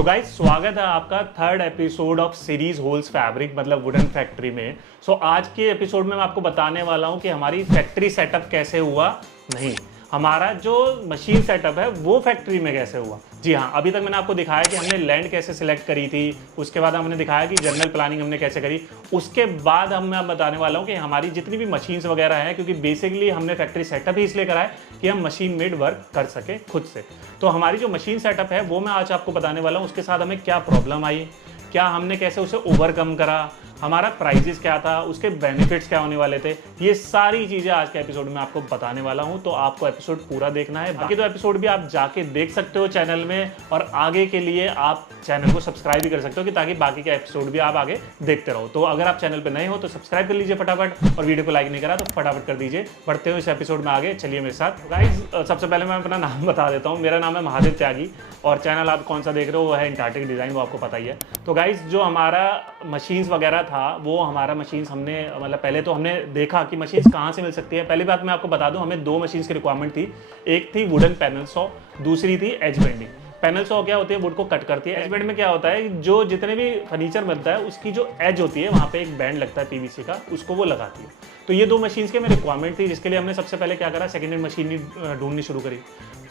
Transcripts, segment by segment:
तो गाइस स्वागत है आपका third episode of series holes fabric मतलब वुडन फैक्ट्री में। आज के एपिसोड में मैं आपको बताने वाला हूं कि हमारी फैक्ट्री सेटअप कैसे हुआ, नहीं हमारा जो मशीन सेटअप है वो फैक्ट्री में कैसे हुआ। जी हाँ, अभी तक मैंने आपको दिखाया कि हमने लैंड कैसे सिलेक्ट करी थी, उसके बाद हमने दिखाया कि जनरल प्लानिंग हमने कैसे करी। उसके बाद मैं बताने वाला हूँ कि हमारी जितनी भी मशीन्स वगैरह हैं, क्योंकि बेसिकली हमने फैक्ट्री सेटअप ही इसलिए करा है कि हम मशीन मेड वर्क कर सके खुद से। तो हमारी जो मशीन सेटअप है वो मैं आज आपको बताने वाला हूँ। उसके साथ हमें क्या प्रॉब्लम आई, क्या हमने कैसे उसे ओवरकम करा, हमारा प्राइजेस क्या था, उसके बेनिफिट्स क्या होने वाले थे, ये सारी चीज़ें आज के एपिसोड में आपको बताने वाला हूँ। तो आपको एपिसोड पूरा देखना है। बाकी तो एपिसोड भी आप जाके देख सकते हो चैनल में, और आगे के लिए आप चैनल को सब्सक्राइब भी कर सकते हो कि ताकि बाकी के एपिसोड भी आप आगे देखते रहो। तो अगर आप चैनल पर नए हो तो सब्सक्राइब कर लीजिए फटाफट, और वीडियो को लाइक नहीं करा तो फटाफट कर दीजिए। बढ़ते हो इस एपिसोड में आगे, चलिए मेरे साथ। गाइस सबसे पहले मैं अपना नाम बता देता हूँ। मेरा नाम है महादेव त्यागी, और चैनल आप कौन सा देख रहे हो वो है एंटार्क्टिक डिज़ाइन, वो आपको पता ही है। तो गाइस जो हमारा मशीन्स वगैरह था वो हमारा मशीन्स हमने मतलब पहले तो हमने देखा कि मशीन्स कहाँ से मिल सकती है। पहली बात मैं आपको बता दूं, हमें दो मशीन्स की रिक्वायरमेंट थी। एक थी वुडन पैनल सॉ, दूसरी थी एज बेंडिंग। पैनल सॉ क्या होती है, वुड को कट करती है। एज बेंड में क्या होता है, जो जितने भी फर्नीचर बनता है उसकी जो एज होती है वहाँ पे एक बैंड लगता है पीवीसी का, उसको वो लगाती है। तो ये दो मशीन्स की हमें रिक्वायरमेंट थी, जिसके लिए हमने सबसे पहले क्या करा, सेकेंड हैंड मशीनरी ढूंढनी शुरू करी।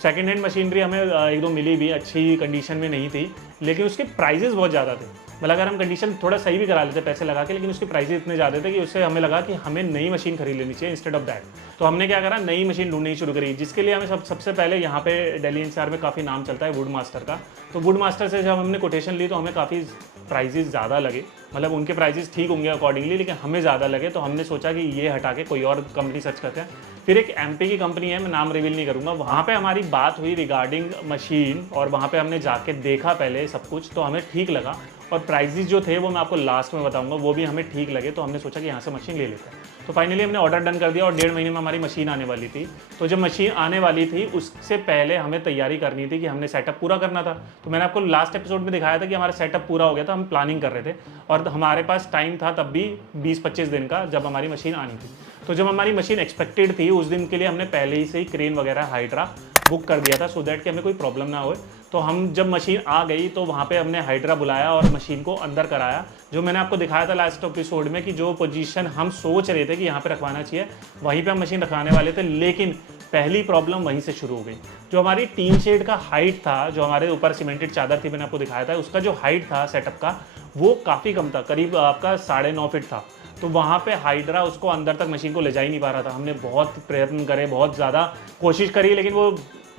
सेकेंड हैंड मशीनरी हमें एक दो मिली भी, अच्छी कंडीशन में नहीं थी, लेकिन उसके प्राइजेस बहुत ज़्यादा थे। मतलब अगर हम कंडीशन थोड़ा सही भी करा लेते पैसे लगा के, लेकिन उसके प्राइसेस इतने ज़्यादा थे कि उससे हमें लगा कि हमें नई मशीन खरीद लेनी चाहिए इंस्टेड ऑफ दैट। तो हमने क्या करा, नई मशीन ढूंढनी शुरू करी, जिसके लिए हमें सबसे पहले यहाँ पे दिल्ली एनसीआर में काफ़ी नाम चलता है वुड मास्टर का। तो वुड मास्टर से जब हमने कोटेशन ली तो हमें काफ़ी प्राइजेस ज़्यादा लगे। मतलब उनके प्राइजेस ठीक होंगे अकॉर्डिंगली, लेकिन हमें ज़्यादा लगे। तो हमने सोचा कि ये हटा के कोई और कंपनी सर्च करते हैं। फिर एक एमपी की कंपनी है, मैं नाम रिवील नहीं करूँगा, वहाँ पे हमारी बात हुई रिगार्डिंग मशीन, और वहाँ पे हमने जाके देखा पहले सब कुछ, तो हमें ठीक लगा। और प्राइजेस जो थे वो मैं आपको लास्ट में बताऊंगा, वो भी हमें ठीक लगे। तो हमने सोचा कि यहाँ से मशीन ले लेते हैं। तो फाइनली हमने ऑर्डर डन कर दिया, और 1.5 महीने में हमारी मशीन आने वाली थी। तो जब मशीन आने वाली थी उससे पहले हमें तैयारी करनी थी कि हमने सेटअप पूरा करना था। तो मैंने आपको लास्ट एपिसोड में दिखाया था कि हमारा सेटअप पूरा हो गया था, हम प्लानिंग कर रहे थे, और हमारे पास टाइम था तब भी 20-25 दिन का, जब हमारी मशीन आनी थी। तो जब हमारी मशीन एक्सपेक्टेड थी उस दिन के लिए हमने पहले ही से ही क्रेन वगैरह हाइड्रा बुक कर दिया था, सो दैट कि हमें कोई प्रॉब्लम ना हो। तो हम जब मशीन आ गई तो वहाँ पे हमने हाइड्रा बुलाया और मशीन को अंदर कराया। जो मैंने आपको दिखाया था लास्ट एपिसोड में कि जो पोजीशन हम सोच रहे थे कि यहाँ पे रखवाना चाहिए, वहीं पे हम मशीन रखवाने वाले थे, लेकिन पहली प्रॉब्लम वहीं से शुरू हो गई। जो हमारी टीन शेड का हाइट था, जो हमारे ऊपर सीमेंटेड चादर थी, मैंने आपको दिखाया था, उसका जो हाइट था सेटअप का वो काफ़ी कम था, करीब आपका 9.5 फीट था। तो वहाँ पे हाइड्रा उसको अंदर तक मशीन को ले जा ही नहीं पा रहा था। हमने बहुत प्रयत्न करे, बहुत ज़्यादा कोशिश करी, लेकिन वो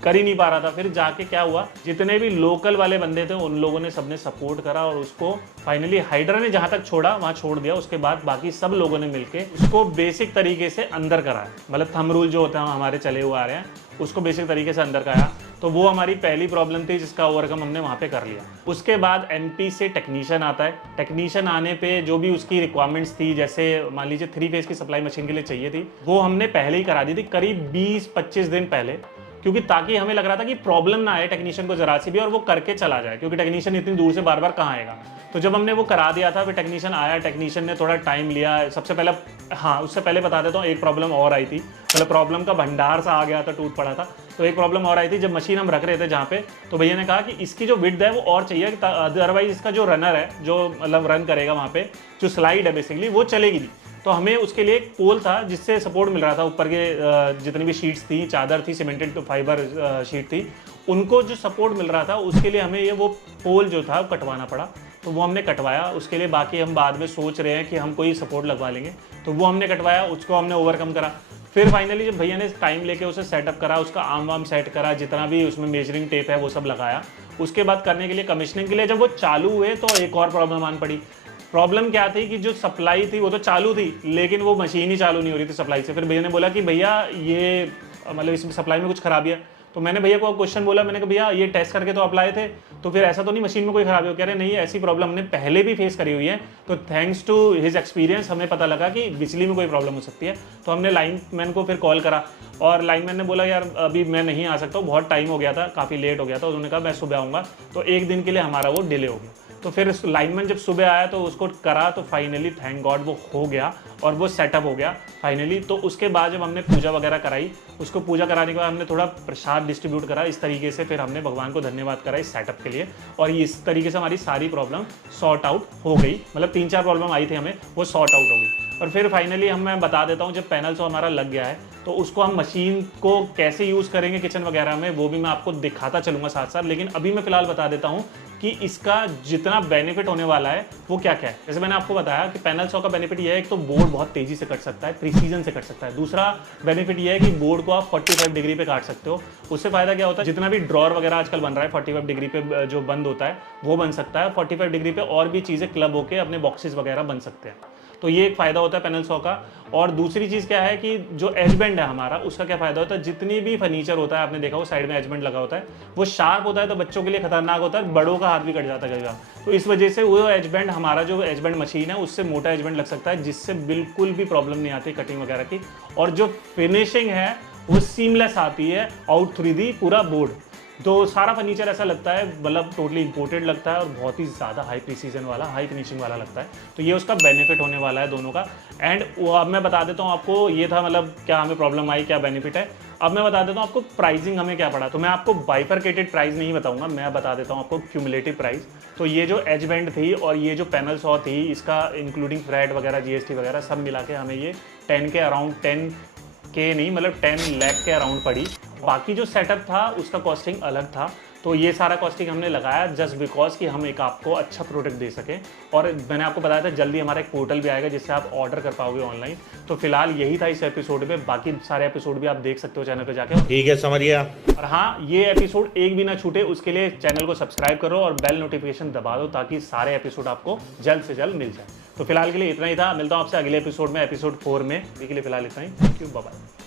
कर ही नहीं पा रहा था। फिर जाके क्या हुआ, जितने भी लोकल वाले बंदे थे उन लोगों ने सबने सपोर्ट करा, और उसको फाइनली हाइड्रा ने जहाँ तक छोड़ा वहाँ छोड़ दिया। उसके बाद बाकी सब लोगों ने मिलके उसको बेसिक तरीके से अंदर कराया। मतलब थंब रूल जो होता है हमारे चले हुए आ रहे हैं, उसको बेसिक तरीके से अंदर कराया। तो वो हमारी पहली प्रॉब्लम थी, जिसका ओवरकम हमने वहाँ पे कर लिया। उसके बाद एमपी से टेक्नीशियन आता है। टेक्नीशियन आने पे जो भी उसकी रिक्वायरमेंट्स थी, जैसे मान लीजिए 3 फेज की सप्लाई मशीन के लिए चाहिए थी, वो हमने पहले ही करा दी थी, करीब 20-25 दिन पहले, क्योंकि ताकि हमें लग रहा था कि प्रॉब्लम ना आए टेक्नीशियन को जरा सी भी, और वो करके चला जाए, क्योंकि टेक्नीशियन इतनी दूर से बार बार कहाँ आएगा। तो जब हमने वो करा दिया था, फिर टेक्नीशियन आया, टेक्नीशियन ने थोड़ा टाइम लिया। सबसे पहले हाँ, उससे पहले बता देता हूँ, एक प्रॉब्लम और आई थी। मतलब प्रॉब्लम का भंडार सा आ गया था, टूट पड़ा था। तो एक प्रॉब्लम और आई थी, जब मशीन हम रख रहे थे जहाँ पे, तो भैया ने कहा कि इसकी जो विड्थ है वो और चाहिए, अदरवाइज इसका जो रनर है, जो मतलब रन करेगा वहाँ पे, जो स्लाइड है बेसिकली, वो चलेगी नहीं। तो हमें उसके लिए एक पोल था जिससे सपोर्ट मिल रहा था। ऊपर के जितनी भी शीट्स थी, चादर थी, सीमेंटेड फाइबर शीट थी, उनको जो सपोर्ट मिल रहा था, उसके लिए हमें ये वो पोल जो था कटवाना पड़ा। तो वो हमने कटवाया। उसके लिए बाकी हम बाद में सोच रहे हैं कि हम कोई सपोर्ट लगवा लेंगे, तो वो हमने कटवाया, उसको हमने ओवरकम करा। फिर फाइनली जब भैया ने टाइम लेके उसे सेटअप करा, उसका आर्म वाम सेट करा, जितना भी उसमें मेजरिंग टेप है वो सब लगाया। उसके बाद करने के लिए, कमिश्निंग के लिए जब वो चालू हुए, तो एक और प्रॉब्लम आन पड़ी। प्रॉब्लम क्या थी कि जो सप्लाई थी वो तो चालू थी, लेकिन वो मशीन ही चालू नहीं हो रही थी सप्लाई से। फिर भैया ने बोला कि भैया ये मतलब इसमें सप्लाई में कुछ खराबी है। तो मैंने भैया को क्वेश्चन बोला, मैंने कहा भैया ये टेस्ट करके तो आप लाए थे, तो फिर ऐसा तो नहीं मशीन में कोई खराबी हो? कह रहे नहीं, ऐसी प्रॉब्लम हमने पहले भी फेस करी हुई है। तो थैंक्स टू हिज एक्सपीरियंस हमें पता लगा कि बिजली में कोई प्रॉब्लम हो सकती है। तो हमने लाइनमैन को फिर कॉल करा, और लाइनमैन ने बोला यार अभी मैं नहीं आ सकता हूँ, बहुत टाइम हो गया था, काफ़ी लेट हो गया था। उन्होंने कहा मैं सुबह आऊँगा। तो एक दिन के लिए हमारा वो डिले हो गया। तो फिर लाइनमैन जब सुबह आया तो उसको करा, तो फाइनली थैंक गॉड वो हो गया और वो सेटअप हो गया फाइनली। तो उसके बाद जब हमने पूजा वगैरह कराई, उसको पूजा कराने के बाद हमने थोड़ा प्रसाद डिस्ट्रीब्यूट करा, इस तरीके से फिर हमने भगवान को धन्यवाद करा इस सेटअप के लिए। और इस तरीके से हमारी सारी प्रॉब्लम सॉर्ट आउट हो गई, मतलब 3-4 प्रॉब्लम आई थी हमें, वो सॉर्ट आउट हो गई। और फिर फाइनली मैं बता देता हूँ, जब पैनल सो हमारा लग गया है तो उसको हम मशीन को कैसे यूज़ करेंगे किचन वगैरह में, वो भी मैं आपको दिखाता चलूँगा साथ साथ। लेकिन अभी मैं फिलहाल बता देता हूँ कि इसका जितना बेनिफिट होने वाला है वो क्या क्या है। जैसे मैंने आपको बताया कि पैनल सॉ का बेनिफिट ये है, एक तो बोर्ड बहुत तेज़ी से कट सकता है, प्रीसीजन से कट सकता है। दूसरा बेनिफिट ये है कि बोर्ड को आप 45 डिग्री पे काट सकते हो। उससे फ़ायदा क्या होता है, जितना भी ड्रॉर वगैरह आजकल बन रहा है 45 डिग्री पे जो बंद होता है वो बन सकता है। 45 डिग्री पे और भी चीज़ें क्लब होकर अपने बॉक्सेस वगैरह बन सकते हैं। तो ये एक फ़ायदा होता है पैनल सॉ का। और दूसरी चीज़ क्या है कि जो एज बेंड है हमारा, उसका क्या फ़ायदा होता है, जितनी भी फर्नीचर होता है आपने देखा वो साइड में एज बेंड लगा होता है, वो शार्प होता है तो बच्चों के लिए खतरनाक होता है, बड़ों का हाथ भी कट जाता है कई बार। तो इस वजह से वो एज बेंड, हमारा जो एज बेंड मशीन है उससे मोटा एज बेंड लग सकता है, जिससे बिल्कुल भी प्रॉब्लम नहीं आती कटिंग वगैरह की। और जो फिनिशिंग है वो सीमलेस आती है आउट थ्रू दी पूरा बोर्ड। तो सारा फर्नीचर ऐसा लगता है, मतलब टोटली इंपोर्टेड लगता है और बहुत ही ज़्यादा हाई प्रिसीजन वाला, हाई फिनिशिंग वाला लगता है। तो ये उसका बेनिफिट होने वाला है दोनों का। एंड अब मैं बता देता हूँ आपको, ये था मतलब क्या हमें प्रॉब्लम आई, क्या बेनिफिट है। अब मैं बता देता हूँ आपको प्राइसिंग हमें क्या पड़ा। तो मैं आपको बाइफरकेटेड प्राइस नहीं बताऊँगा, मैं बता देता हूँ आपको क्यूमुलेटिव प्राइस। तो ये जो एज बेंड थी और ये जो पैनल सॉ थी, इसका इंक्लूडिंग फ्रैट वगैरह, GST वगैरह सब मिला के हमें ये 10 के अराउंड, 10K नहीं मतलब 10 लाख के अराउंड पड़ी। बाकी जो सेटअप था उसका कॉस्टिंग अलग था। तो ये सारा कॉस्टिंग हमने लगाया जस्ट बिकॉज कि हम एक आपको अच्छा प्रोडक्ट दे सकें। और मैंने आपको बताया था जल्दी हमारा एक पोर्टल भी आएगा जिससे आप ऑर्डर कर पाओगे ऑनलाइन। तो फिलहाल यही था इस एपिसोड में, बाकी सारे एपिसोड भी आप देख सकते हो चैनल पे जाके। ठीक है, समझ गया। और हाँ, ये एपिसोड एक भी ना छूटे उसके लिए चैनल को सब्सक्राइब करो और बेल नोटिफिकेशन दबा दो ताकि सारे एपिसोड आपको जल्द से जल्द मिल जाए। तो फिलहाल के लिए इतना ही था, मिलता हूँ आपसे अगले एपिसोड में, एपिसोड 4 में। अभी के लिए फिलहाल इतना ही, थैंक यू, बाय बाय।